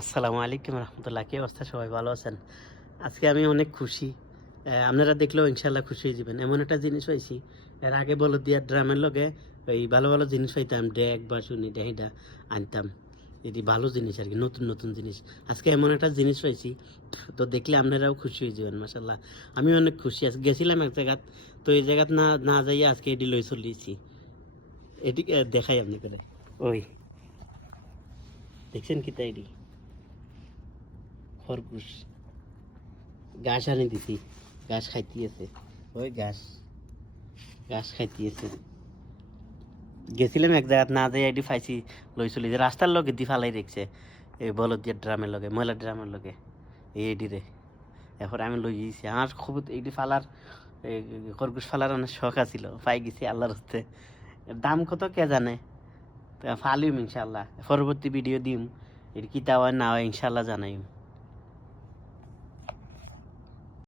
আসসালামু আলাইকুম রহমতুল্লাহ। কি অবস্থা? সবাই ভালো আছেন? আজকে আমি অনেক খুশি। আপনারা দেখলেও ইনশাল্লাহ খুশি হয়ে যাবেন। এমন একটা জিনিস পাইছি, এর আগে বলদিয়া ড্রামের লগে ওই ভালো ভালো জিনিস পাইতাম, ডেক বা শুনি ডেহিটা আনতাম। এটি ভালো জিনিস আর কি, নতুন নতুন জিনিস। আজকে এমন একটা জিনিস পাইছি, তো দেখলে আপনারাও খুশি হয়ে যাবেন। মাসাল্লাহ, আমি অনেক খুশি। আজকে গেছিলাম এক জায়গাত, তো এই জায়গাত না না যাইয়া আজকে এটি লই চলিয়েছি। এটি দেখাই আপনি করে। ওই দেখছেন কি তাই? এটি খরগোশ ঘাস আনি দিছি, ঘাস খাইতেছে। ওই ঘাস ঘাস খাইতেছে। গেছিলাম এক জায়গাত না যাই আইডি ফাইছি, লই চলি যে রাস্তার লগে দি ফালাই রেখছে, এই বলদ দিয়ে ড্রামের লগে, ময়লা ড্রামের লগে এই এডি রে। এখন আমি লই গেছি, আমার খুব এইটি ফালার, এই খরগোশ ফালার অনেক শখ আছিল, পাই গেছি আল্লাহর হস্তে। দাম কত কে জানে, তো ফালিম ইনশাল্লাহ। পরবর্তী ভিডিও দিম, এর কিতা হয় না হয় ইনশাল্লাহ জানাইম।